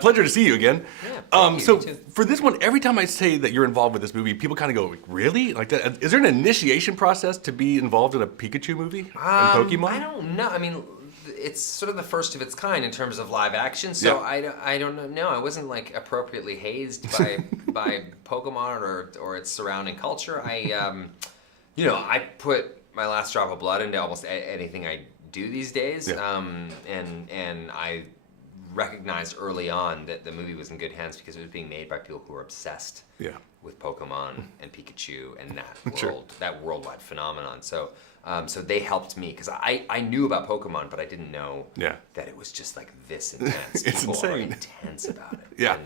Pleasure to see you again. Yeah, thank you. So You too. for this one, every time I say that you're involved with this movie, people kind of go, really? Like that? Is there an initiation process to be involved in a Pikachu movie and Pokemon? I don't know. I mean, it's sort of the first of its kind in terms of live action. So Yeah. I don't know. No, I wasn't like appropriately hazed by Pokemon or its surrounding culture. I put my last drop of blood into almost anything I do these days. Yeah. And I recognized early on that the movie was in good hands because it was being made by people who were obsessed Yeah. with Pokemon and Pikachu and that world, Sure. that worldwide phenomenon. So they helped me because I knew about Pokemon, but I didn't know Yeah. that it was just like this intense. It's People are insane. intense about it. Yeah.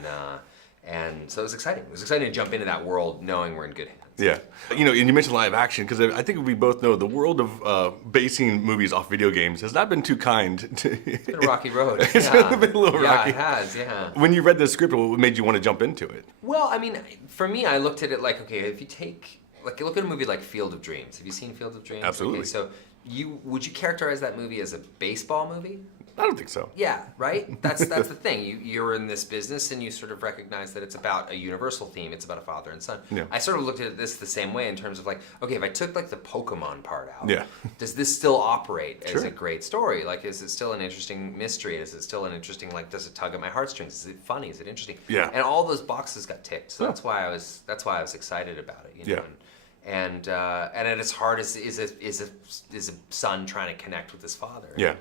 And so it was exciting. It was exciting to jump into that world knowing we're in good hands. Yeah. And you mentioned live action, because I think we both know the world of basing movies off video games has not been too kind. It's been a rocky road. It's yeah. been a little rocky. Yeah, it has, yeah. When you read the script, what made you want to jump into it? Well, I mean, for me, I looked at it like, okay, if you look at a movie like Field of Dreams. Have you seen Field of Dreams? Absolutely. Okay, so would you characterize that movie as a baseball movie? I don't think so. Yeah, right? That's the thing. You're in this business and you sort of recognize that it's about a universal theme. It's about a father and son. Yeah. I sort of looked at this the same way in terms of like, okay, if I took like the Pokemon part out, Yeah. does this still operate as Sure. a great story? Like, is it still an interesting mystery? Is it still an interesting, like, does it tug at my heartstrings? Is it funny? Is it interesting? Yeah. And all those boxes got ticked. So Oh. that's why I was excited about it. You know? Yeah. And at its heart is a son trying to connect with his father. Yeah.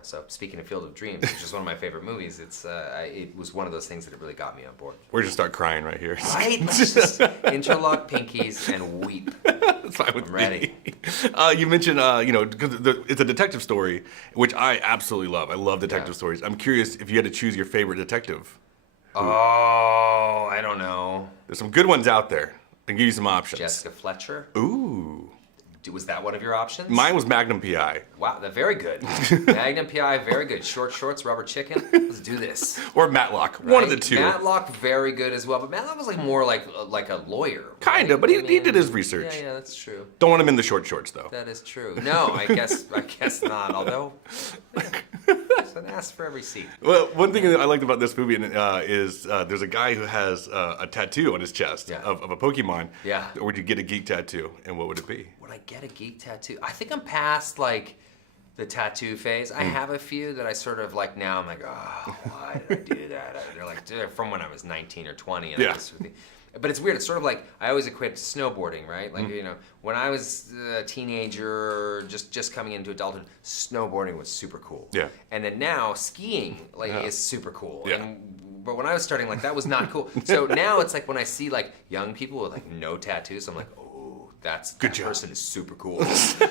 So speaking of Field of Dreams, which is one of my favorite movies, it was one of those things that it really got me on board. We're just start crying right here. Right? Let's just interlock pinkies and weep. That's fine with I'm ready. me. You mentioned, because it's a detective story, which I absolutely love. I love detective stories. I'm curious if you had to choose your favorite detective. Oh, I don't know. There's some good ones out there. I can give you some options. Jessica Fletcher? Ooh. Was that one of your options? Mine was Magnum PI. Wow, they're very good. Magnum PI, very good. Short shorts, rubber chicken. Let's do this. Or Matlock. One of the Right? two. Matlock, very good as well. But Matlock was like more like a lawyer. Right? Kinda, but he I mean, did his research. Yeah, that's true. Don't want him in the short shorts, though. That is true. No, I guess not. Although, it's an ass for every seat. Well, one thing that I liked about this movie is there's a guy who has a tattoo on his chest of a Pokemon. Yeah. Or would you get a geek tattoo, and what would it be? Would I get a geek tattoo? I think I'm past like the tattoo phase. I have a few that I sort of like now. I'm like, oh, why did I do that? They're from when I was 19 or 20. And I just sort of think, but it's weird. It's sort of like I always equate it to snowboarding, right? Like when I was a teenager, just coming into adulthood, snowboarding was super cool. Yeah. And then now skiing is super cool. Yeah. But when I was starting, like that was not cool. So now it's like when I see like young people with like no tattoos, I'm like, oh. That person is super cool.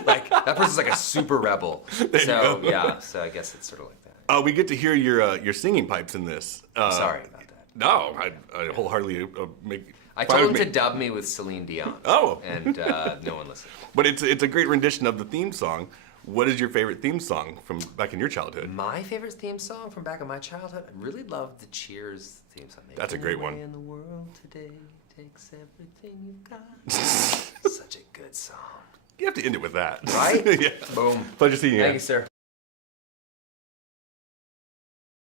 Like that person's like a super rebel. So yeah, so I guess it's sort of like that. We get to hear your singing pipes in this. Sorry about that. No, I wholeheartly make. I told him to dub me with Celine Dion. Oh. And no one listened. But it's a great rendition of the theme song. What is your favorite theme song from back in your childhood? My favorite theme song from back in my childhood, I really loved the Cheers theme song. That's a great one. In the world today takes everything you've got. Such a good song. You have to end it with that. Right? Yeah. Boom. Pleasure seeing you. Thank you, sir.